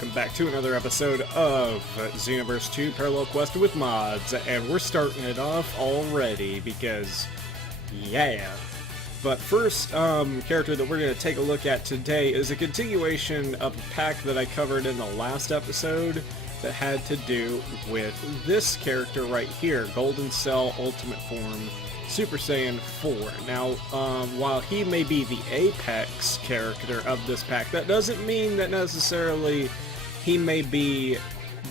welcome back to another episode of Xenoverse 2 Parallel Quest with Mods, and we're starting it off already because, yeah. But first, character that we're going to take a look at today is a continuation of a pack that I covered in the last episode that had to do with this character right here, Golden Cell Ultimate Form Super Saiyan 4. Now, while he may be the apex character of this pack, that doesn't mean that necessarily he may be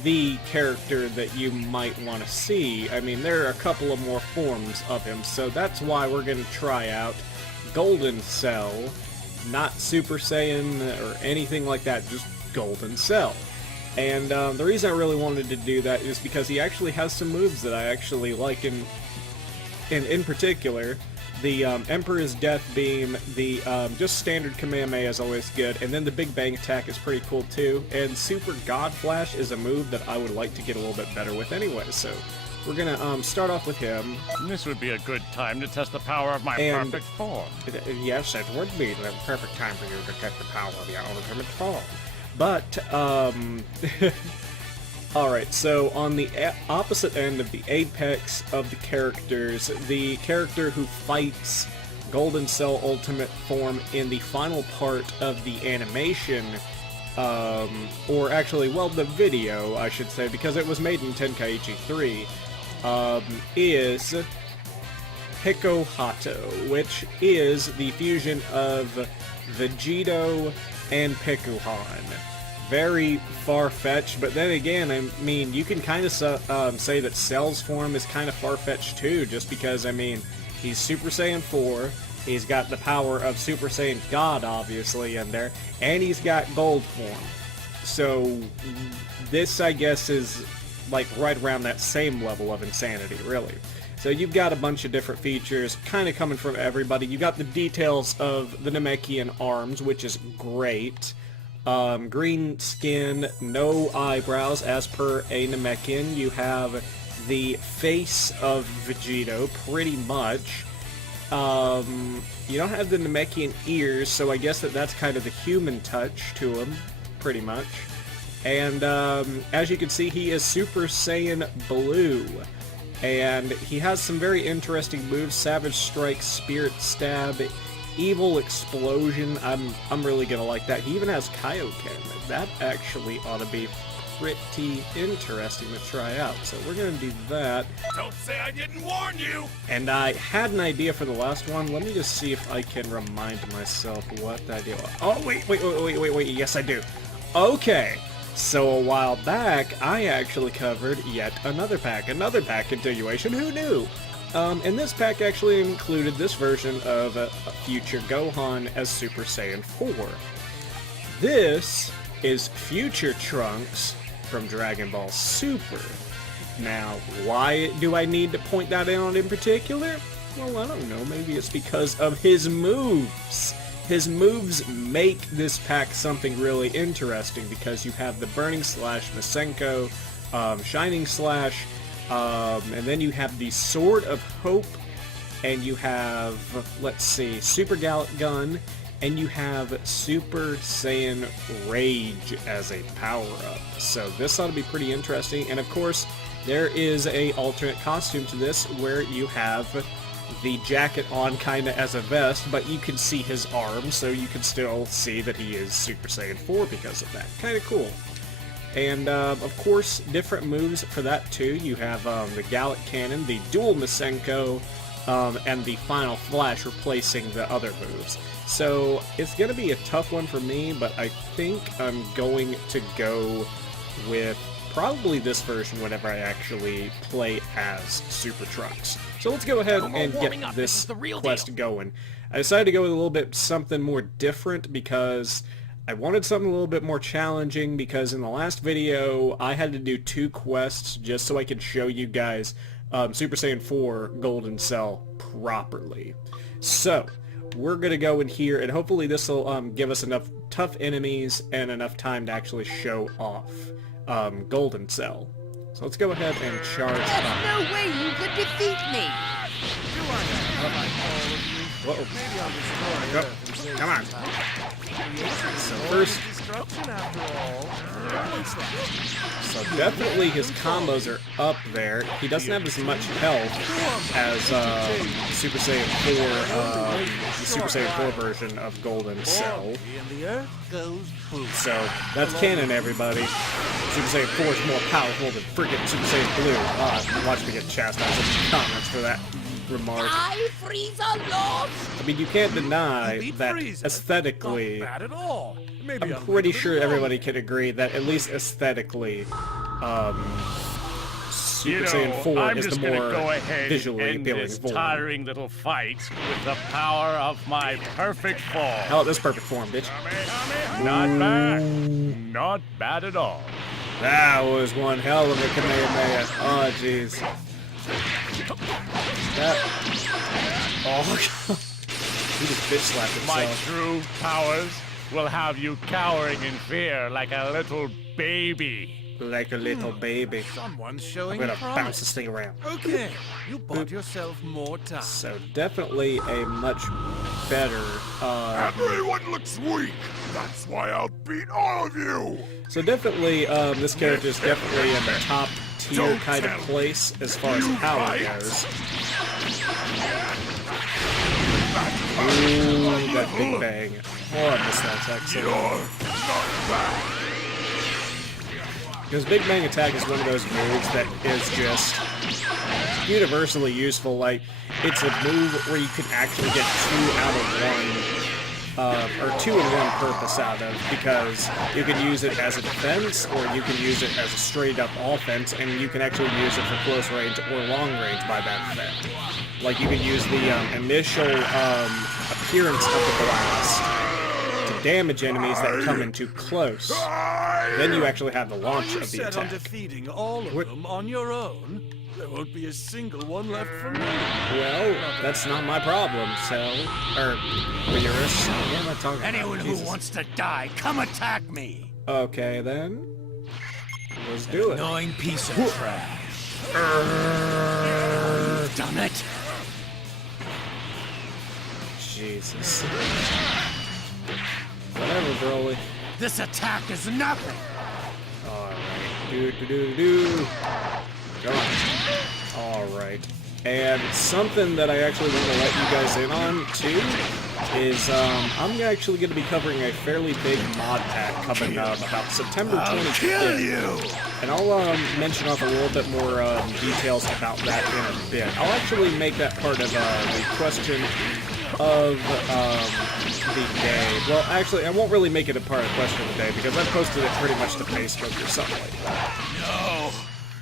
the character that you might want to see. I mean, there are a couple of more forms of him, so that's why we're going to try out Golden Cell, not Super Saiyan or anything like that, just Golden Cell. And the reason I really wanted to do that is because he actually has some moves that I actually like, in particular, the Emperor's Death Beam, the just standard Kamehameha is always good, and then the Big Bang Attack is pretty cool too, and Super God Flash is a move that I would like to get a little bit better with anyway, so we're gonna start off with him. This would be a good time to test the power of my perfect form. Yes, it would be the perfect time for you to test the power of your ultimate form. But, alright, so on the opposite end of the apex of the characters, the character who fights Golden Cell Ultimate Form in the final part of the animation, or actually, well, the video, I should say, because it was made in Tenkaichi 3, is Piccohato, which is the fusion of Vegito and Piccohato. Very far-fetched, but then again, I mean, you can kind of say that Cell's form is kind of far-fetched too, just because, I mean, he's Super Saiyan 4, he's got the power of Super Saiyan God, obviously, in there, and he's got Gold form. So, this, I guess, is, like, right around that same level of insanity, really. So you've got a bunch of different features, kind of coming from everybody. You got the details of the Namekian arms, which is great. Green skin, no eyebrows, as per a Namekian. You have the face of Vegito, pretty much. You don't have the Namekian ears, so I guess that's kind of the human touch to him, pretty much. And as you can see, he is Super Saiyan Blue. And he has some very interesting moves: Savage Strike, Spirit Stab, Evil Explosion. I'm really gonna like that. He even has Kaioken. That actually ought to be pretty interesting to try out. So we're gonna do that. Don't say I didn't warn you! And I had an idea for the last one. Let me just see if I can remind myself what the idea was. Oh, wait. Yes, I do. Okay. So a while back, I actually covered yet another pack continuation. Who knew? And this pack actually included this version of a future Gohan as Super Saiyan 4. This is future Trunks from Dragon Ball Super. Now, why do I need to point that out in particular? Well, I don't know. Maybe it's because of his moves. His moves make this pack something really interesting, because you have the Burning Slash, Masenko, Shining Slash, and then you have the Sword of Hope, and you have, let's see, Super Gallic Gun, and you have Super Saiyan Rage as a power-up. So this ought to be pretty interesting, and of course, there is a alternate costume to this where you have the jacket on kinda as a vest, but you can see his arms, so you can still see that he is Super Saiyan 4 because of that. Kinda cool. And, of course, different moves for that too. You have the Gallic Cannon, the Dual Masenko, and the Final Flash replacing the other moves. So, it's gonna be a tough one for me, but I think I'm going to go with probably this version whenever I actually play as Super Trunks. So let's go ahead and get this quest going. I decided to go with a little bit something more different because I wanted something a little bit more challenging, because in the last video I had to do 2 quests just so I could show you guys Super Saiyan 4 Golden Cell properly. So we're going to go in here, and hopefully this will give us enough tough enemies and enough time to actually show off Golden Cell. So let's go ahead and charge. There's no way you could defeat me! Do I have all of you? Whoa. Maybe I'll destroy Go. Earth and save Come on. some time. So first, Destruction after all. What's that? so definitely his combos are up there. He doesn't have as much health as Super Saiyan 4, the Super Saiyan 4 version of Golden Cell. And the Earth goes boom. So that's canon, everybody. Super Saiyan 4 is more powerful than freaking Super Saiyan Blue. Watch me get chastised in the comments for that remark. I Frieza Lord! I mean, you can't deny Beat that Frieza. aesthetically, Not bad at all. Maybe I'm pretty sure everybody can agree that at least aesthetically, Super Saiyan 4 I'm is just the gonna more go ahead visually and end appealing this form. tiring little fight with the power of my perfect form. How about this perfect form, bitch? Not bad. Not bad at all. That was one hell of a Kamehameha. Oh, jeez. That... Oh, he just bitch slapped My himself. true powers will have you cowering in fear like a little baby. Like a little baby. Someone's I'm showing gonna bounce promise. this thing around. Okay, you bought yourself more time. So definitely a much better, Everyone looks weak. That's why I'll beat all of you. so definitely, this character is definitely in the top tier kind of place as far as power goes. Ooh, that big bang. Oh, I missed that attack so well. Because Big Bang Attack is one of those moves that is just universally useful. Like, it's a move where you can actually get 2 out of 1, or 2 in 1 purpose out of, because you can use it as a defense, or you can use it as a straight-up offense, and you can actually use it for close range or long range by that effect. Like, you can use the initial appearance of the blast to damage enemies that come in too close. Then you actually have the launch You of the set on attack. defeating all of them on your own. There won't be a single one left for me. Well, that's not my problem, Cell. Or, Beerus. What am I talking Anyone about? who Jesus. wants to die, come attack me! Okay, then. Let's do it. Annoying piece of trash. You've done it? Jesus. Whatever, Broly. This attack is nothing! Alright. Do. Go on. Alright. And something that I actually want to let you guys in on, too, is I'm actually going to be covering a fairly big mod pack coming up about September 25th. And I'll mention off a little bit more details about that in a bit. I'll actually make that part of the question of the day. Well, actually, I won't really make it a part of the question of the day because I posted it pretty much to Facebook or something like that.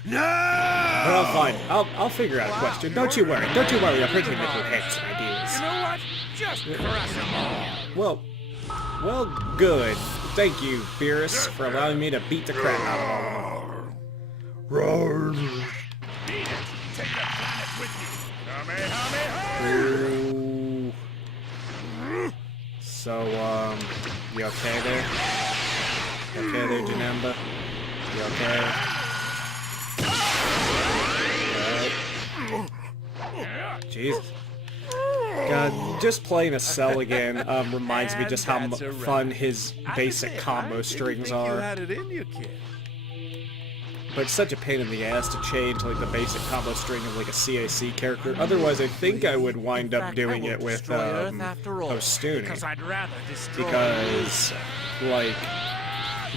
No! But I'll find. I'll figure out a question. Don't you worry. Don't you worry. I'm pretty good with heads and ideas. You know what? Just crush them all. Well, good. Thank you, Beerus, for allowing me to beat the crap out of all of them. Roar. Ooh. So, you okay there? You okay there, Janemba? You okay? Alright. Jesus. God, just playing a Cell again reminds me just how fun his basic combo strings You are. had it in you, kid. But it's such a pain in the ass to change like the basic combo string of like a CAC character. Otherwise, I think I would wind up doing it with Ostuni. Because I'd rather destroy Because, like,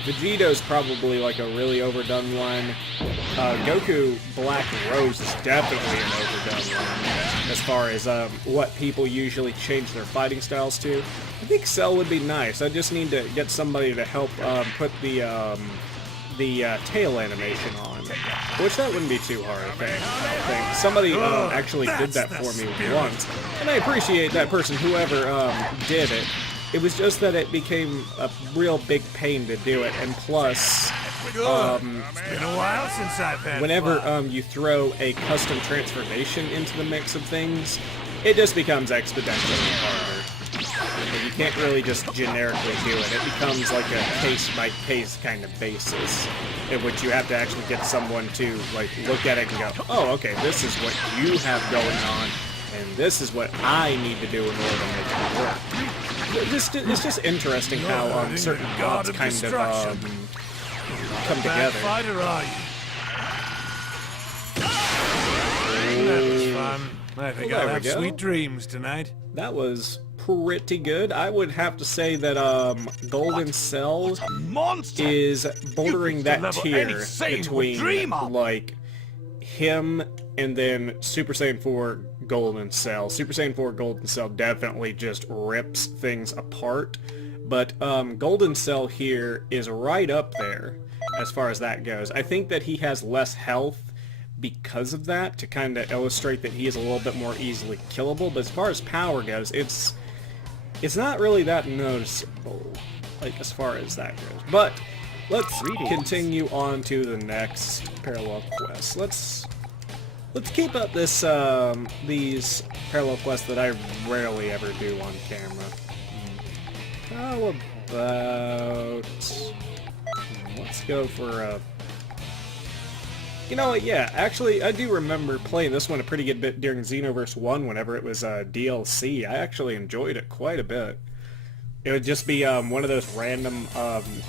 Vegeto's probably like a really overdone one. Goku Black Rose is definitely an overdone one as far as what people usually change their fighting styles to. I think Cell would be nice. I just need to get somebody to help put the tail animation on, which that wouldn't be too hard, I think. Somebody actually did that for me once, and I appreciate that person, whoever did it. It was just that it became a real big pain to do it, and plus, It's been a while since I've had whenever fun. you throw a custom transformation into the mix of things, it just becomes exponentially harder. And you can't really just generically do it. It becomes like a case-by-case kind of basis, in which you have to actually get someone to like look at it and go, oh, okay, this is what you have going on, And this is what I need to do in order to make it work. It's just interesting how certain gods kind of come together. Fighter, are you? That was fun. I think Well, I'll there have we go. sweet dreams tonight. That was pretty good. I would have to say that Golden Cell Monster! is bordering You that reach the level any tier Saiyan would between dream of. like him and then Super Saiyan 4 Golden Cell. Super Saiyan 4 Golden Cell definitely just rips things apart, but Golden Cell here is right up there as far as that goes. I think that he has less health because of that, to kind of illustrate that he is a little bit more easily killable, but as far as power goes, it's not really that noticeable, like, as far as that goes. But let's continue on to the next parallel quest. Let's keep up this these parallel quests that I rarely ever do on camera. How about, let's go for a, you know what, yeah, actually, I do remember playing this one a pretty good bit during Xenoverse 1 whenever it was DLC. I actually enjoyed it quite a bit. It would just be one of those random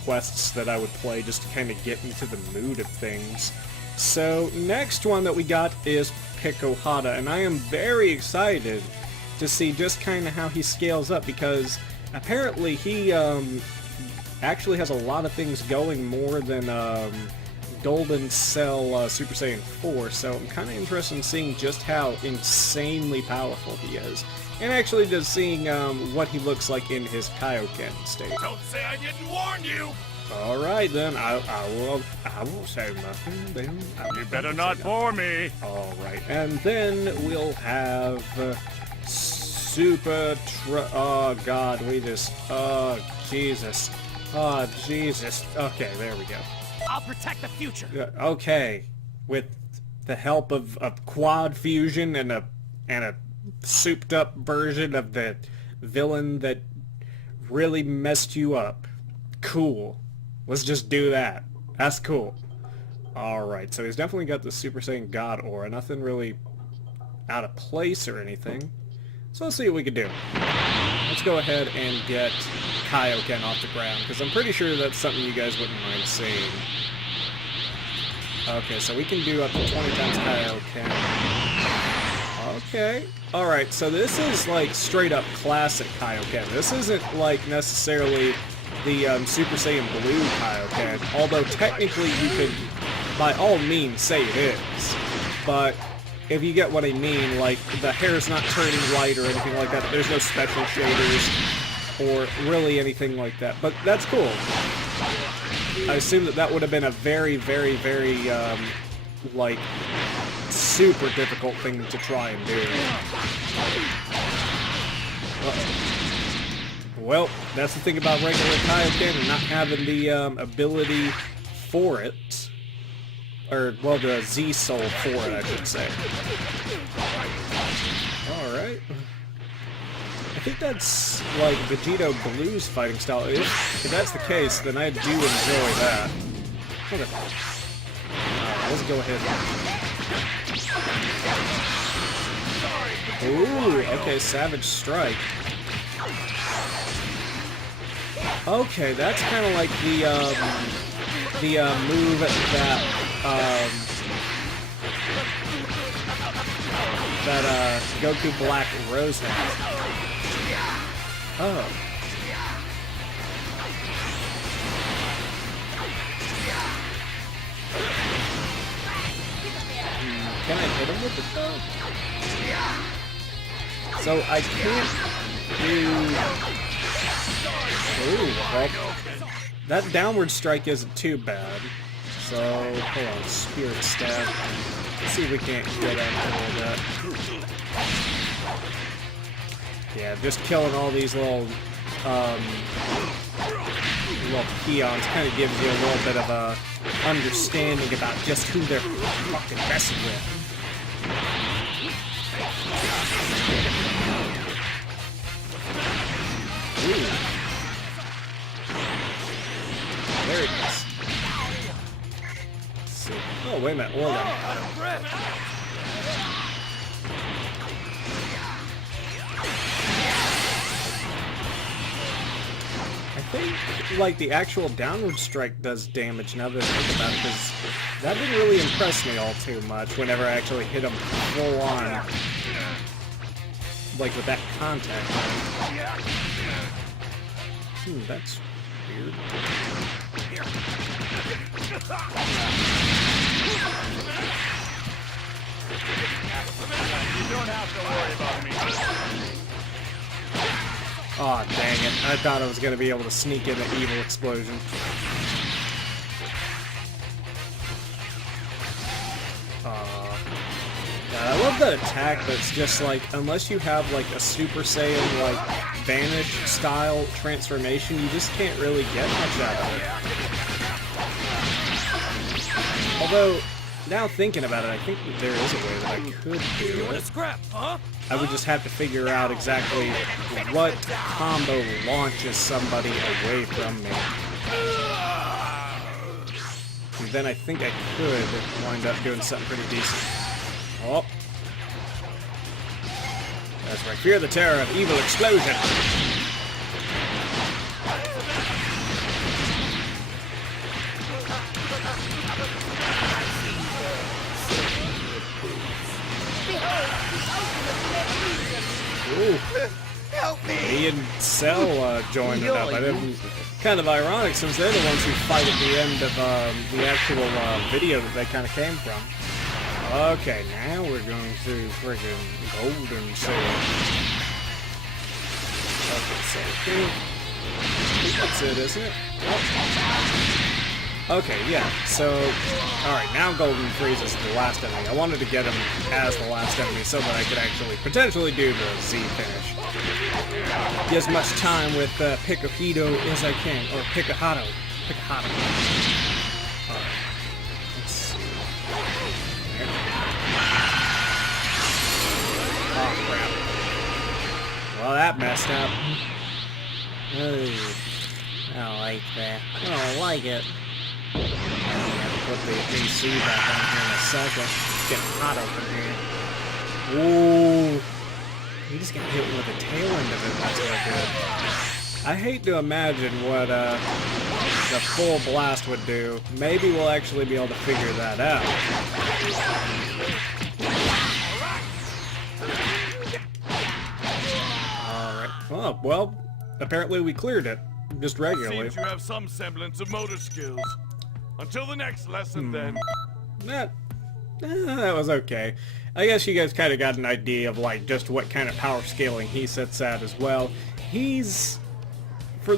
quests that I would play just to kind of get into the mood of things. So, next one that we got is Piccohato, and I am very excited to see just kind of how he scales up, because apparently he actually has a lot of things going more than Golden Cell Super Saiyan 4, so I'm kind of interested in seeing just how insanely powerful he is. And actually just seeing what he looks like in his Kaioken state. Don't say I didn't warn you! Alright then, I won't say nothing then. You better not bore me. Alright, and then we'll have oh god, oh Jesus. Oh Jesus. Okay, there we go. I'll protect the future. Okay, with the help of quad fusion and a souped up version of the villain that really messed you up. Cool. Let's just do that. That's cool. Alright, so he's definitely got the Super Saiyan God aura. Nothing really out of place or anything. So let's see what we can do. Let's go ahead and get Kaioken off the ground, because I'm pretty sure that's something you guys wouldn't mind seeing. Okay, so we can do up to 20 times Kaioken. Okay. Alright, so this is like straight up classic Kaioken. This isn't like necessarily the Super Saiyan Blue Kaioken, although technically you could by all means say it is. But if you get what I mean, like the hair's not turning white or anything like that, there's no special shaders or really anything like that. But that's cool. I assume that that would have been a very, very, very, like, super difficult thing to try and do. Well, that's the thing about regular Kaioken and not having the ability for it. Or, well, the Z-Soul for it, I should say. Alright. I think that's, like, Vegito Blue's fighting style. If that's the case, then I do enjoy that. Okay. Alright, let's go ahead. Ooh, okay, Savage Strike. Okay, that's kind of like the move that Goku Black Rose has. Oh. Can I hit him with it though? So I can't do... Ooh, well, that downward strike isn't too bad. So, hold on, Spirit Stab. Let's see if we can't get that a little bit. Yeah, just killing all these little peons kind of gives you a little bit of a understanding about just who they're fucking messing with. Ooh. There it is. Let's see. Oh, wait a minute, hold on. think, like, the actual downward strike does damage now that I think about it, because that didn't really impress me all too much whenever I actually hit him full on, like, with that contact. That's weird. You don't have to worry about me. Aw, dang it. I thought I was going to be able to sneak in the evil explosion. Yeah, I love that attack, but it's just like, unless you have like a Super Saiyan, like, Vanish style transformation, you just can't really get much out of it. Although, now thinking about it, I think that there is a way that I could do it. Scrap, huh? I would just have to figure out exactly what combo launches somebody away from me. And then I think I could wind up doing something pretty decent. Oh. That's right. Fear the terror of evil explosion. Ooh. Help me! Me and Cell joined it up. I didn't. Kind of ironic since they're the ones who fight at the end of the actual video that they kind of came from. Okay, now we're going to friggin' Golden Saiyan. Okay, so I think that's it, isn't it? Oh. Okay, yeah. So, alright, now Golden Frieza is the last enemy. I wanted to get him as the last enemy so that I could actually potentially do the Z finish. Get as much time with Piccohato as I can, or Piccohato. Piccohato. Alright, let's see. There. Oh, crap. Well, that messed up. Ooh, I don't like that. I don't like it. I have to put the AC back on here in a second. It's getting hot over here. Ooh. He just got hit with the tail end of it. That's not good. I hate to imagine what the full blast would do. Maybe we'll actually be able to figure that out. Alright. Oh, well, apparently we cleared it. Just regularly. Seems you have some semblance of motor skills. Until the next lesson, then. That was okay. I guess you guys kind of got an idea of like just what kind of power scaling he sets at as well. He's for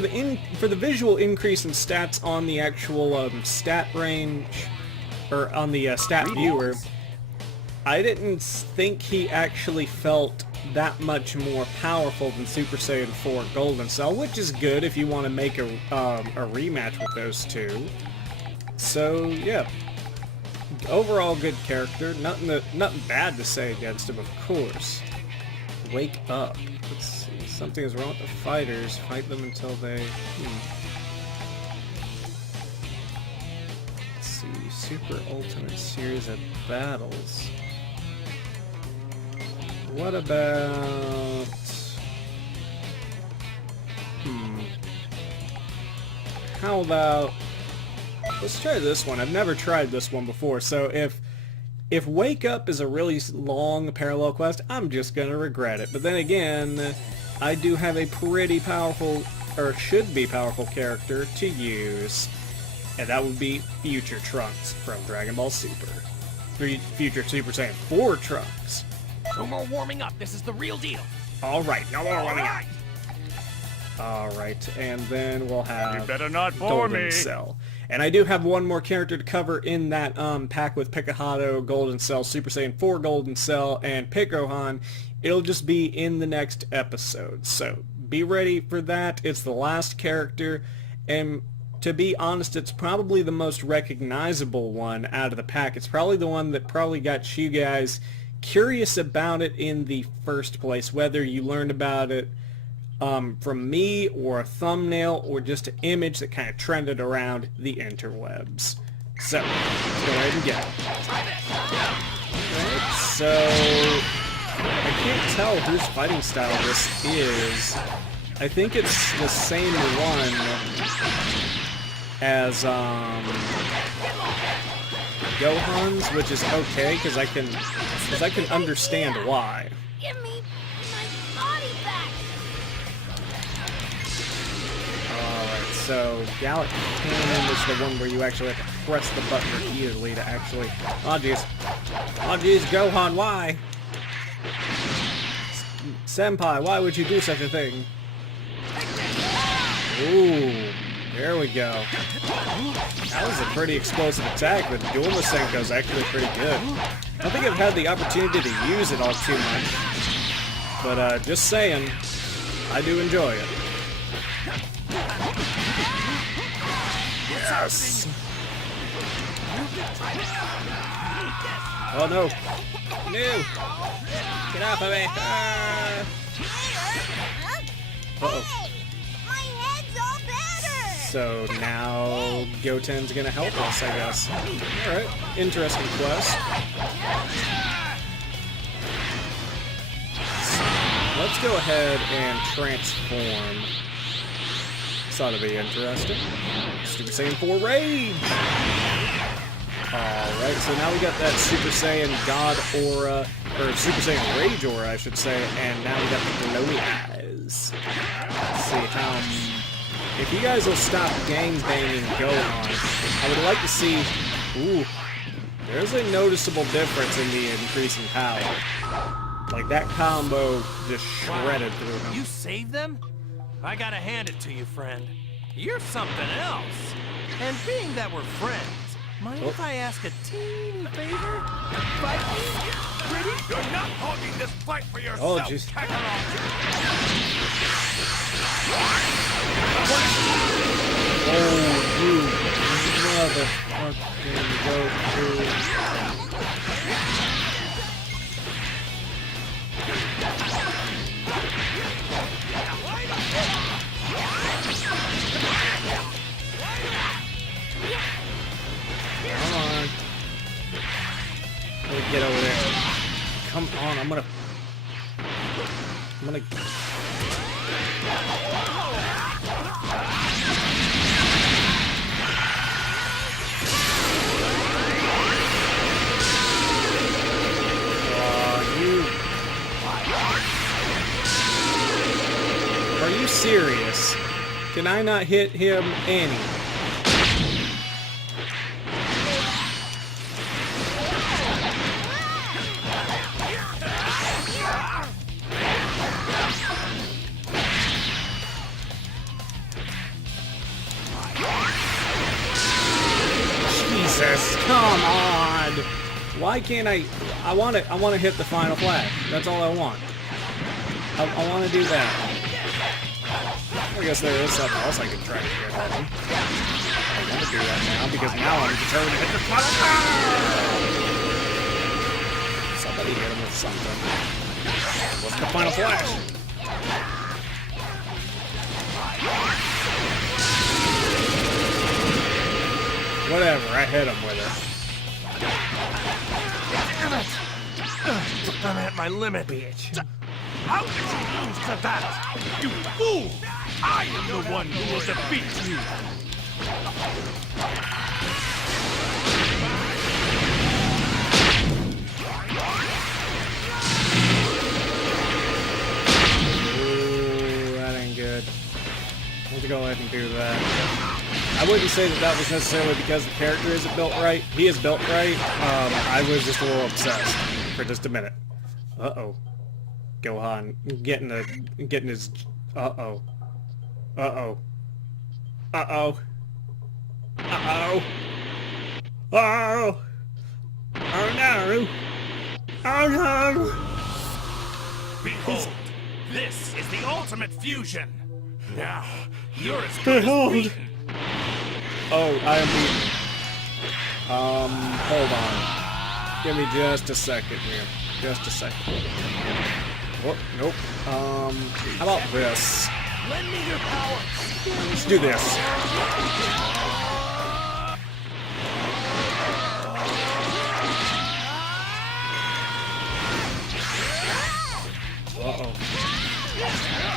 the visual increase in stats on the actual stat range or on the stat viewer. I didn't think he actually felt that much more powerful than Super Saiyan 4 Golden Cell, which is good if you want to make a rematch with those two. So yeah. Overall good character, nothing bad to say against him, of course. Wake up. Let's see. Something is wrong with the fighters. Fight them until they... Let's see. Super Ultimate Series of Battles. What about... How about... Let's try this one. I've never tried this one before, so if Wake Up is a really long parallel quest, I'm just gonna regret it. But then again, I do have a pretty powerful, or should be powerful character to use, and that would be Future Trunks from Dragon Ball Super. Future Super Saiyan 4 Trunks. No more warming up. This is the real deal. Alright, no more warming up. Alright, and then we'll have You better not bore Golden me. Cell. And I do have one more character to cover in that pack with Piccohato, Golden Cell, Super Saiyan 4 Golden Cell, and Piccohan. It'll just be in the next episode. So be ready for that. It's the last character, and to be honest, it's probably the most recognizable one out of the pack. It's probably the one that probably got you guys curious about it in the first place, whether you learned about it from me or a thumbnail or just an image that kind of trended around the interwebs. So, let's go ahead and get it. Right, so, I can't tell whose fighting style this is, I think it's the same one as Gohan's, which is okay because I can understand why. Give me my body back. Alright, so Gallic Cannon is the one where you actually have to press the button repeatedly to actually... Oh jeez. Oh jeez, Gohan, why? Senpai, why would you do such a thing? Ooh, there we go. That was a pretty explosive attack, but Duel Masenko's actually pretty good. I don't think I've had the opportunity to use it all too much. But just saying, I do enjoy it. Yes! Oh no! No! Get off of me! Ah. Uh-oh. My head's all better. So now Goten's gonna help us, I guess. Alright, interesting quest. Let's go ahead and transform. This ought to be interesting. Super Saiyan 4 Rage! Alright, so now we got that Super Saiyan God Aura, or Super Saiyan Rage Aura, I should say, and now we got the glowy eyes. Let's see how... If you guys will stop gangbanging Gohan, I would like to see... Ooh, there's a noticeable difference in the increasing power. Like, that combo just shredded through him. You saved them? I gotta hand it to you, friend. You're something else. And being that we're friends, mind if I ask a teeny favor? Fight me? Pretty? You're not holding this fight for yourself, Oh, jeez. Kakarot! Oh, you motherfucking Goku. Come on. Let me get over there. Come on, I'm gonna... Are you serious? Can I not hit him any? Jesus, come on! Why can't I want to hit the final flag. That's all I want. I want to do that. I guess there is something else I can try to get at him. I want to do that now because now I'm determined to hit the final flag. Somebody hit him with something. What's the final flash? Whatever, I hit him with it. Damn it! I'm at my limit, bitch. How did you lose to that? You fool! I am the one who will defeat you! Ooh, that ain't good. Let's go ahead and do that. I wouldn't say that was necessarily because the character isn't built right. He is built right. I was just a little obsessed for just a minute. Uh-oh. Gohan getting his... Uh-oh. Uh-oh. Uh-oh. Uh-oh. Oh! Oh no! Oh no! Behold, this is the ultimate fusion. Now, you're as good as Behold! beaten. Oh, I am beaten. Hold on. Give me just a second here. Just a second. Oh, nope. How about this? Lend me your power. Let's do this. Uh-oh.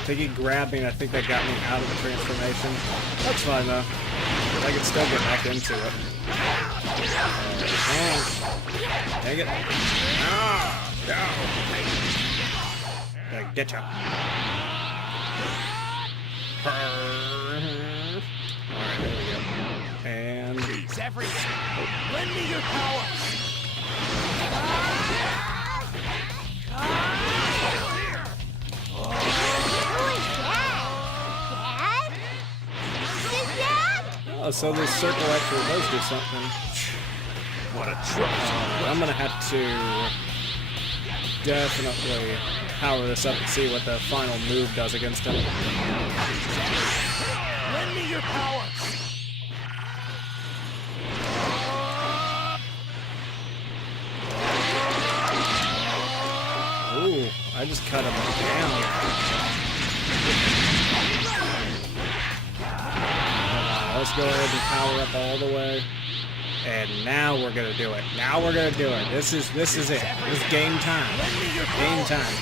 think he grabbed me, and I think that got me out of the transformation. That's fine, though. I can still get back into it. Dang it. Ah, no. Gotta get ya. Alright, there we go. And... It's everything. Lend me your power. Who is that? Dad? Is it Dad? oh, so this circle actually does do something. What a trust. I'm gonna have to definitely power this up and see what the final move does against him. Lend me your power. Ooh, I just cut him down. Hold on, let's go ahead and power up all the way. And now we're gonna do it. Now we're gonna do it. This is it. This is game time. Game time.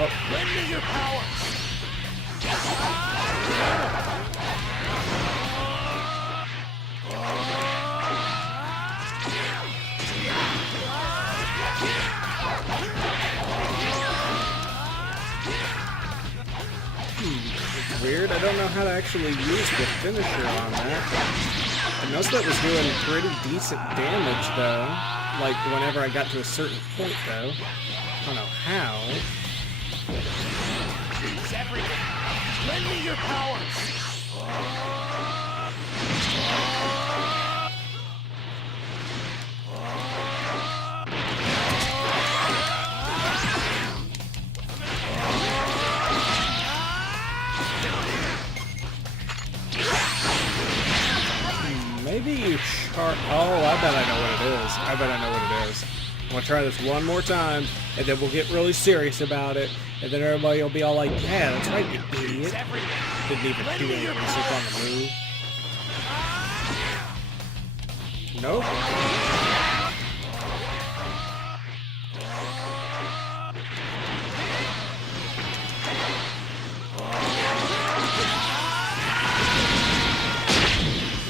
Oh. Lend me your power. It's weird. I don't know how to actually use the finisher on that. I noticed that was doing pretty decent damage, though. Like, whenever I got to a certain point, though. I don't know how. It's everything. Lend me your power. Maybe you chart. Oh, I bet I know what it is. I bet I know what it is. I'm gonna try this one more time, and then we'll get really serious about it, and then everybody will be all like, "Yeah, that's right, you idiot." Didn't even do any research on the move. Nope.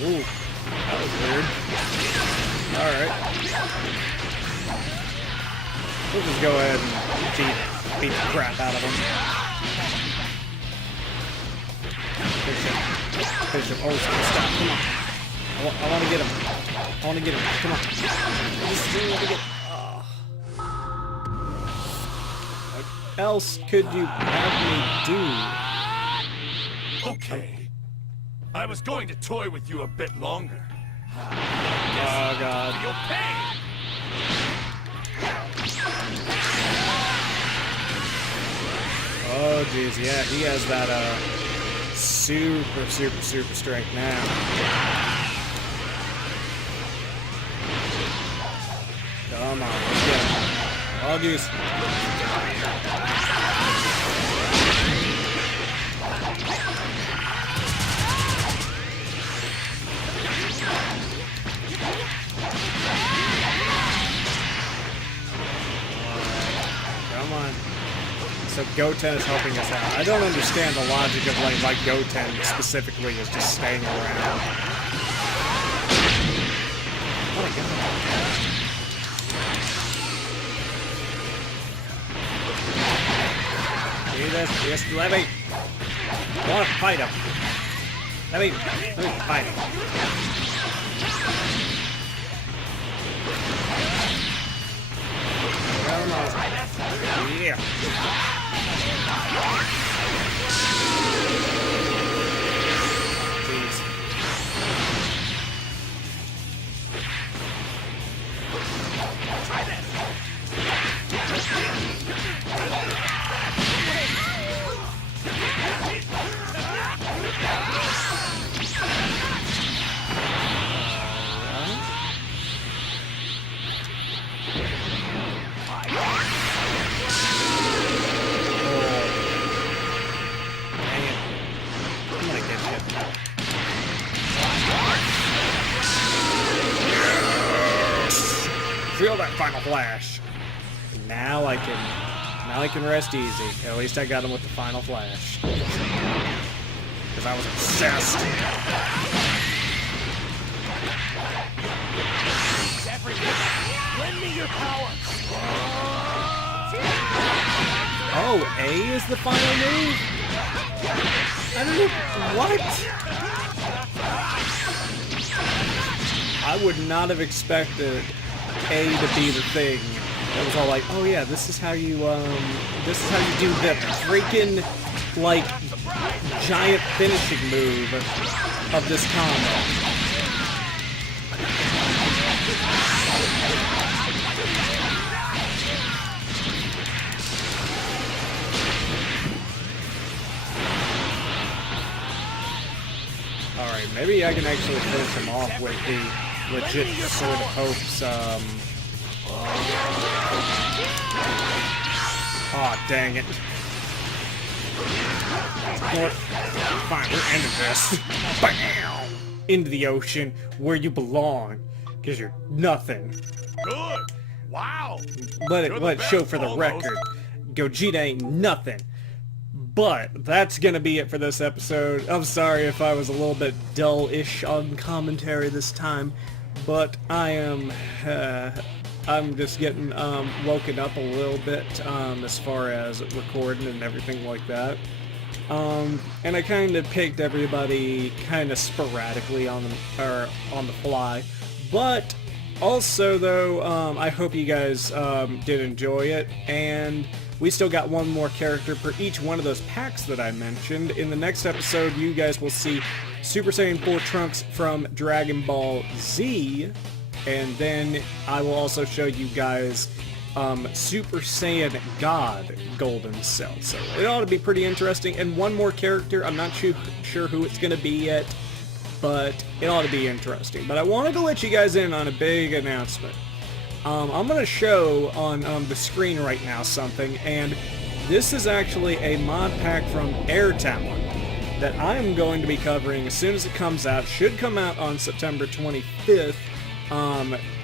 Ooh, that was weird. Alright. We'll just go ahead and beat the crap out of him. Finish him. Oh, stop. Come on. I want to get him. I want to get him. Come on. Just want to get... What else could you have me do? Okay. I was going to toy with you a bit longer. Oh, God. Feel pain! Oh, jeez. Yeah, he has that, super strength now. Come on, let's get him. Oh, jeez. Come on. So Goten is helping us out. I don't understand the logic of like Goten specifically is just staying around. What a guy. See this? Yes, let me. I want to fight him. Let me fight him. Come on. Yeah. Jeez. Try this. Feel that final flash. Now I can Now I can rest easy. At least I got him with the final flash. Because I was obsessed. Lend me your power. Oh, A is the final move? I don't know. What? I would not have expected A to be the thing. It was all like, oh yeah, this is how you do the freaking, like, giant finishing move of this combo. Alright, maybe I can actually finish him off with the legit Sword of Hope's, Aw, dang it. Well, fine, we're ending this. Bam! Into the ocean, where you belong. Because you're nothing. Good. Wow. Let You're the it show best, for the almost. record. Gogeta ain't nothing. But that's gonna be it for this episode. I'm sorry if I was a little bit dull-ish on commentary this time, but I am I'm just getting woken up a little bit as far as recording and everything like that. And I kind of picked everybody kind of sporadically on the fly, but also though I hope you guys did enjoy it, and we still got one more character per each one of those packs that I mentioned. In the next episode, you guys will see Super Saiyan 4 Trunks from Dragon Ball Z, and then I will also show you guys Super Saiyan God Golden Cell. So it ought to be pretty interesting. And one more character, I'm not sure who it's going to be yet, but it ought to be interesting. But I wanted to let you guys in on a big announcement. I'm going to show on the screen right now something, and this is actually a mod pack from Air Talent that I am going to be covering as soon as it comes out. Should come out on September 25th,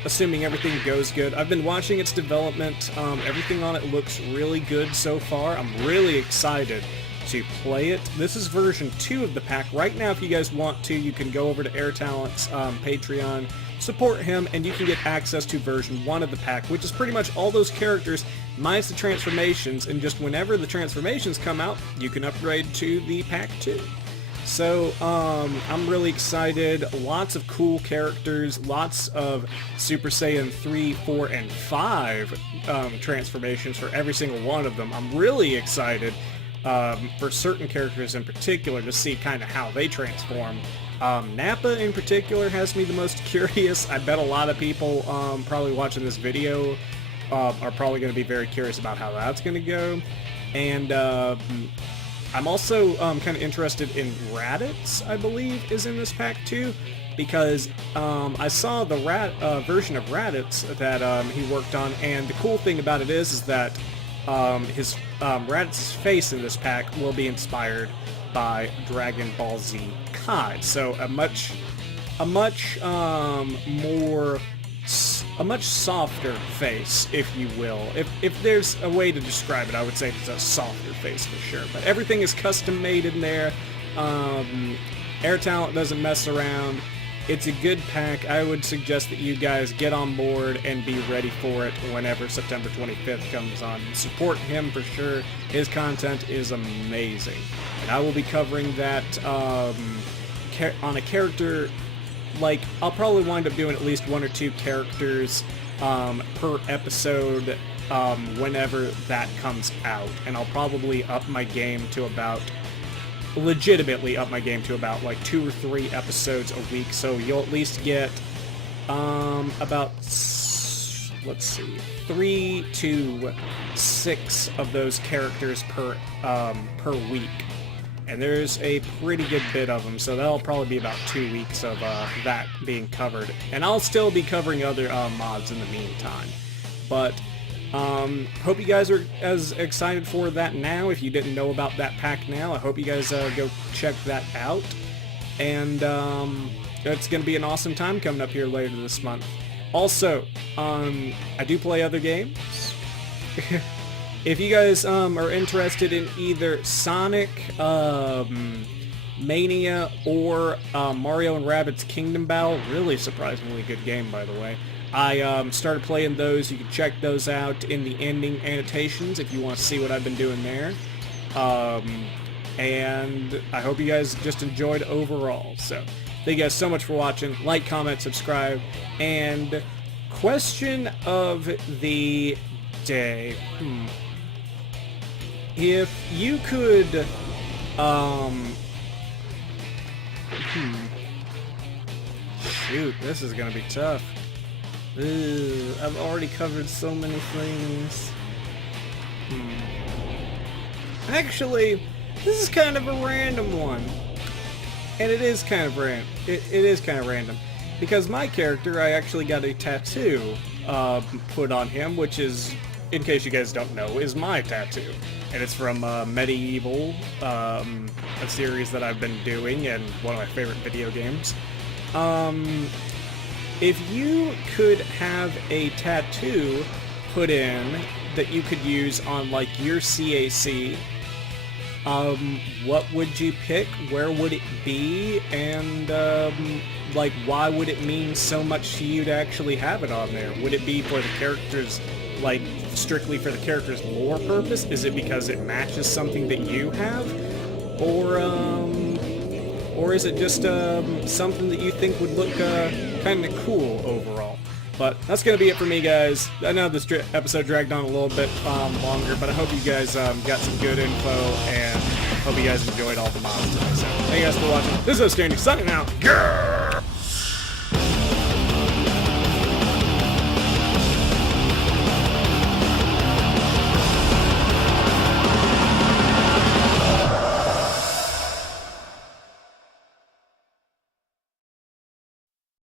assuming everything goes good. I've been watching its development. Everything on it looks really good so far. I'm really excited to play it. This is version 2 of the pack. Right now, if you guys want to, you can go over to Air Talent's Patreon, support him, and you can get access to version 1 of the pack, which is pretty much all those characters minus the transformations, and just whenever the transformations come out, you can upgrade to the pack 2. So, I'm really excited. Lots of cool characters, lots of Super Saiyan 3, 4, and 5 transformations for every single one of them. I'm really excited for certain characters in particular to see kind of how they transform. Nappa in particular has me the most curious. I bet a lot of people probably watching this video are probably going to be very curious about how that's going to go. And I'm also kind of interested in Raditz, I believe, is in this pack too, because I saw the version of Raditz that he worked on, and the cool thing about it is that his Raditz's face in this pack will be inspired by Dragon Ball Z Kai. So a much softer face, if you will. If there's a way to describe it, I would say it's a softer face for sure. But everything is custom made in there. Air Talent doesn't mess around. It's a good pack. I would suggest that you guys get on board and be ready for it whenever September 25th comes on. Support him for sure. His content is amazing. And I will be covering that on a character, like, I'll probably wind up doing at least 1 or 2 characters per episode whenever that comes out. And I'll probably up my game to about, legitimately up my game to about like 2 or 3 episodes a week, so you'll at least get about, let's see, 3 to 6 of those characters per week, and there's a pretty good bit of them, so that'll probably be about 2 weeks of that being covered, and I'll still be covering other mods in the meantime. But hope you guys are as excited for that now. If you didn't know about that pack now, I hope you guys go check that out. And it's going to be an awesome time coming up here later this month. Also, I do play other games. if you guys are interested in either Sonic Mania or Mario and Rabbids Kingdom Battle, really surprisingly good game, by the way. I started playing those. You can check those out in the ending annotations if you want to see what I've been doing there. And I hope you guys just enjoyed overall. So, thank you guys so much for watching. Like, comment, subscribe, and question of the day. If you could, shoot, this is gonna be tough. Ugh, I've already covered so many things. Actually, this is kind of a random one. And it is kind of it is kind of random. Because my character, I actually got a tattoo put on him, which is, in case you guys don't know, is my tattoo. And it's from Medieval, a series that I've been doing, and one of my favorite video games. If you could have a tattoo put in that you could use on, like, your CAC, what would you pick? Where would it be? And, like, why would it mean so much to you to actually have it on there? Would it be for the characters, like, strictly for the character's lore purpose? Is it because it matches something that you have? Or is it just, something that you think would look, kind of cool overall? But that's going to be it for me, guys. I know this episode dragged on a little bit longer, but I hope you guys got some good info, and hope you guys enjoyed all the mods today. So, thank you guys for watching. This is Ostuni, signing out. Grrr!